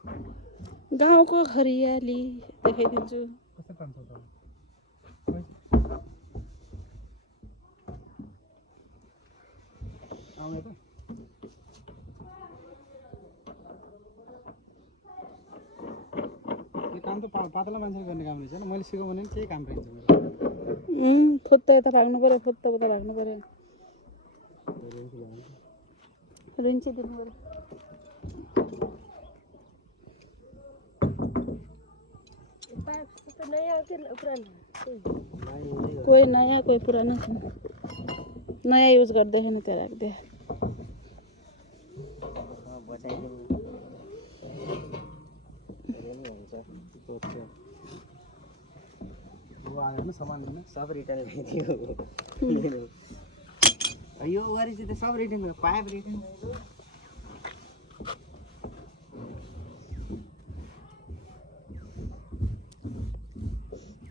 गाउँको हरियाली देखाइदिन्छु। कस्तो काम छ त आउने त यो काम त पातला मान्छेले गर्ने काम रहेछ मैले सिकाउँ भने केही काम पाइन्छ फुत्त यता राख्नु पर्यो, फुत्त उता राख्नु पर्यो, रिन्ची दिनु पर्यो। कोही नयाँ कोही पुरानो छ, नयाँ युज गर्दैछ नि त्यो राख्दै। सब रिटर्न भइदियो यो गरेपछि त सब रिटर्न भयो पाइप रिटर्न भयो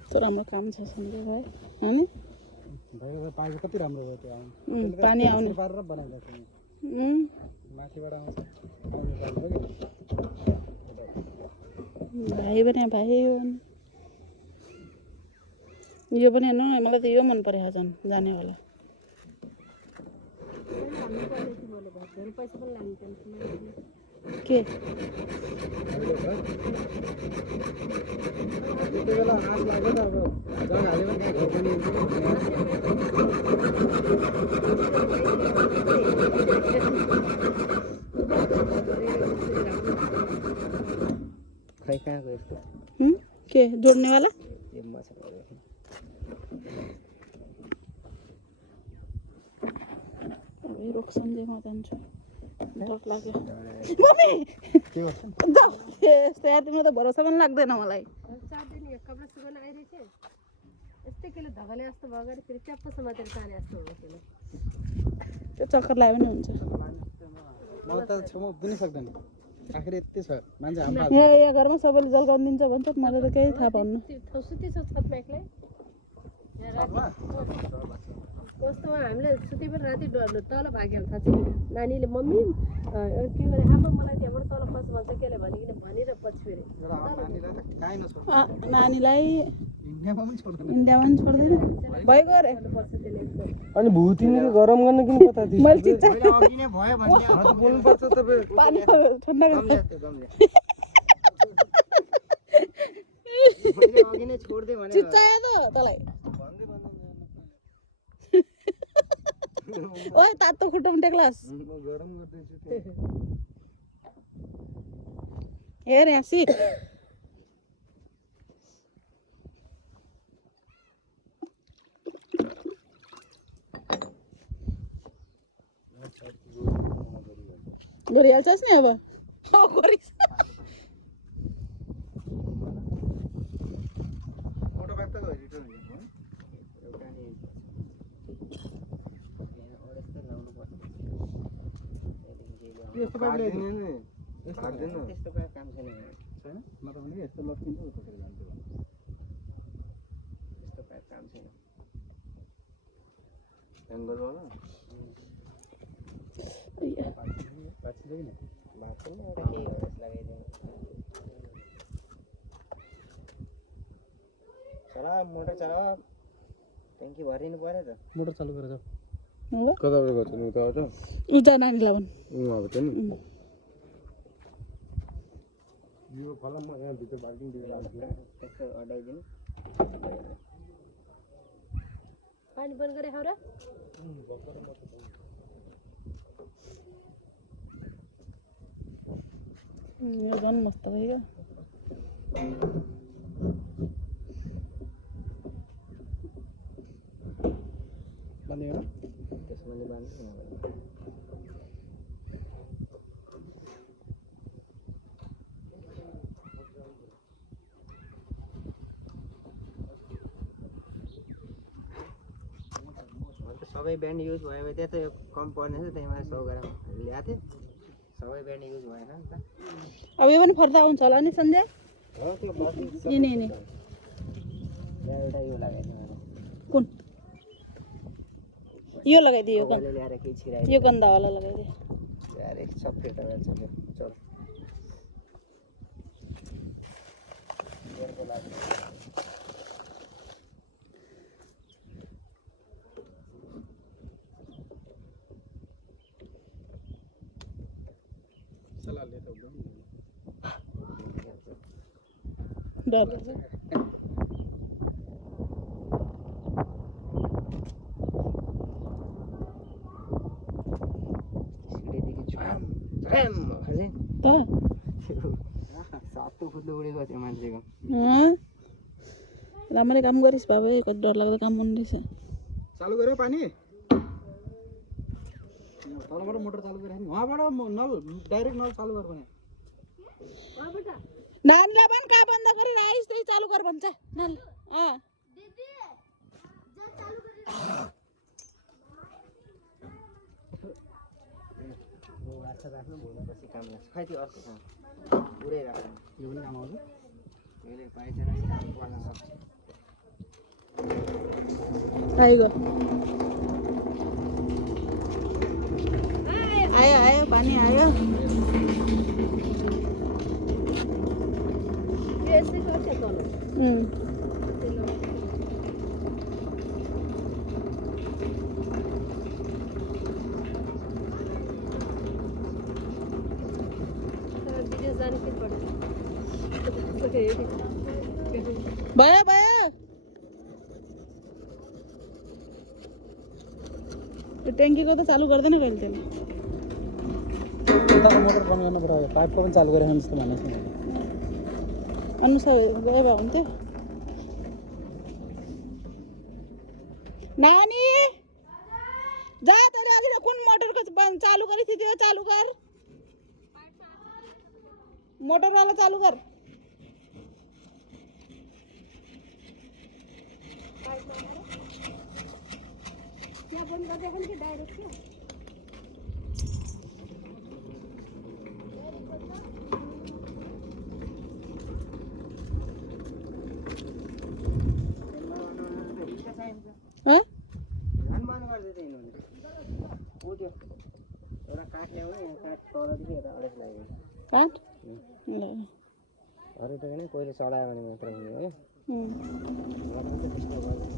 त्यो राम्रो काम छ सन्जय भाइ हैन भाइको पाइप कति राम्रो भयो त्यो पानी आउने पारेर बनाइदिएको छ माथिबाट आउँछ भाइ पनि भाइ हो यो पनि हेर्नु न मलाई त यो मन परेको झन् जाने होला के त्यति बेला आश लाग्यो त अब जग्गा हाल्यो भने घर पनि खै कहाँ गयो यस्तो के जोड्नेवाला यो माछा रोक सन्जयमा जान्छु डर लाग्यो मम्मी के गर्छ यस्तो यार तिमीलाई त भरोसा पनि लाग्दैन मलाई 4 दिन एक कपडा सुकाउन आइरहेछ यस्तै केले धगले जस्तो भगरे फेरि च्याप्प समातेर ताने जस्तो हो त्यो चक्कर लाग्यो पनि हुन्छ मलाई त छेउमा उभिनै सक्दैन आखिर यति छ मान्छे हाम्रो यहाँ घरमा सबैले जल्काउनु दिन्छ भन्छ मलाई त केही थाहा पाउनु त्यो सुति छ छतमा एक्लै कस्तो हामीले सुते पनि राति तल भाग्यो थाहा छ नानीले मम्मी के गरे आमा मलाई त्यहाँबाट तल खस भन्छ केले भनेर पछि फेरि नानीलाई त काहीँ नछोड्छ नानीलाई इन्डियामा पनि छोड्दैन इन्डियामा पनि छोड्दैन भइगयो रे अनि भुतिनीले गरम गर्न किन कता दिन्छ मैले चिच्चा अघि नै भयो भन्ने बोल्नु पर्छ तपाईँ पानी ठन्डा गम्ले अघि नै छोड्दै भने चिच्चायो त तँलाई ओए तातो खुट्टामा टेक्लास गरम गर्दैछु हेर यहाँ सिक गरिहाल्छस् नि अब गरिस् मोटो पाइप त रिटर्न हुन्छ एउटा नि अडस्ते लाउनु पर्छ यस्तो पाइप ल्याइदिनु नि काट्दैन त्यस्तो पाइप काम छैन छैन मतलब भने यस्तो लट्किन्छ उता जान्छ त्यस्तो पाइप काम छैन एङ्गल वाला पाछिदैन बाटो एउटा केही हरेस लगाइदिनु चला मोटर चला ट्याङ्की भरिनु पर्यो त मोटर चालु गरेर जाऊ हो कताबाट गर्छ नि उताबाट उता नानीलाई भन् अब त नि यो फलममा यहाँ भित्र बाल्टिङ दिएर त्यस्तो अडाइदिनु पानी बन्द गरे खाऊ र यो झन् मस्त भयो बाल्ने हो त्यसमा नि बाँध्नु सबै ब्यान्ड युज भयो भने त्यहाँ त यो कम पर्ने छ त्यही भएर 100 ग्राम ल्याएको थिएँ सबै ब्यान्ड युज भएन नि त अब यो पनि फर्दा आउँछ होला नि सन्जय हो त्यो बाँकी यिनी एउटा यो लगाइदिनु कुन यो लगाइदियो यो मैले ल्याएर केही छिराइ यो गन्दावाला लगाइदियो ल्याएर सब फिल्टर गर्छ चल बेरको लागि चला लेता हूँ डर सिडीदेखि झ्याम झ्याम खर्जे त सातो फुट्नु उडेको थियो मान्छेको राम्ररी काम गरिस् बाबा कति डर लाग्दो काम हुँदैछ चालू गर्यो पानी तलबाट मोटर चालू गरेर वहाँबाट नल डाइरेक्ट नल चालू गर भने नानीलाई पनि कहाँ बन्द गरेर आइस त्यही चालू गर भन्छ नल राख्नु भोलिपछि काम लाग्छ खै त्यो अर्को काम पुरै राख्नु यो पनि काम आउँछ मैले पाइँदैन काम पर्न सक्छ आइगयो आयो आयो पानी आयो यो यस्तै गर्छ तल विदेश जाने के पर्छ भयो भयो त्यो ट्याङ्कीको त चालू गर्दैन कहिले त्यसले उताको मोटर बन्द गर्नु पर्यो पाइपको पनि चालू गरेर जस्तो भनेको थिएँ अनुसार गयो भए हुन्थ्यो नानी जा तैँले अघि कुन मोटरको चालू गरेको थियो त्यो चालू गर मोटरवाला चालू गर क्या बंद कर देगा कि डायरेक्ट क्या हैं धान बन्द गरिदिँदै यिनीहरूले ऊ त्यो एउटा काठ ल्याउने काठ तलदेखि यता अडेस लाग्यो काट अरू त होइन पहिले चढायो भने मात्र हुने हो नत्र त त्यस्तो गर्दैन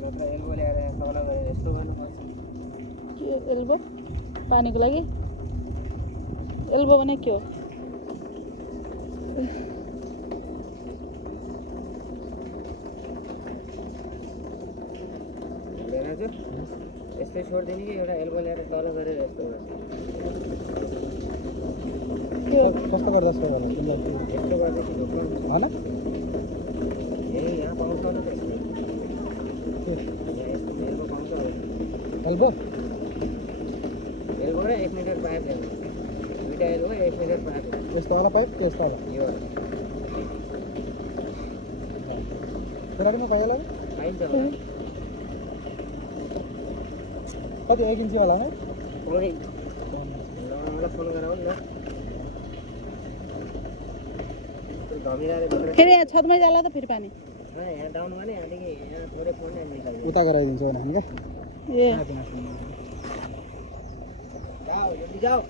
नत्र एल्बो ल्याएर तल गएर यस्तो गर्नुपर्छ के एल्बो पानीको लागि एल्बो भने के हो हुँदैन चाहिँ यस्तै छोडिदिने कि एउटा एल्बो ल्याएर तल गरेर यस्तो गर्छ के हो कस्तो गर्दा जस्तो होला तिमीलाई यस्तो गर्दैछु ढोक्नु होइन ए यहाँ पाउँछ नि त यस्तो यहाँ यस्तो एल्बो पाउँछ एल्बो एल्बो र 1 मिटर पाइप ल्याउनु दुईवटा एल्बो 1 मिटर पाइप यस्तो वाला पाइप त्यस्तो वाला यो फेरि कहिले पाइन्छ होला कति 1 इन्ची वाला है मलाई फोन गराउ न धमिराले फेरि यहाँ छतमै जाला त फेरि पानी यहाँ डाउन गर्ने यहाँदेखि यहाँ थोरै फोन निकाल्नु उता गराइदिन्छु भने हामी क्या ए जाऊ जल्दी जाऊ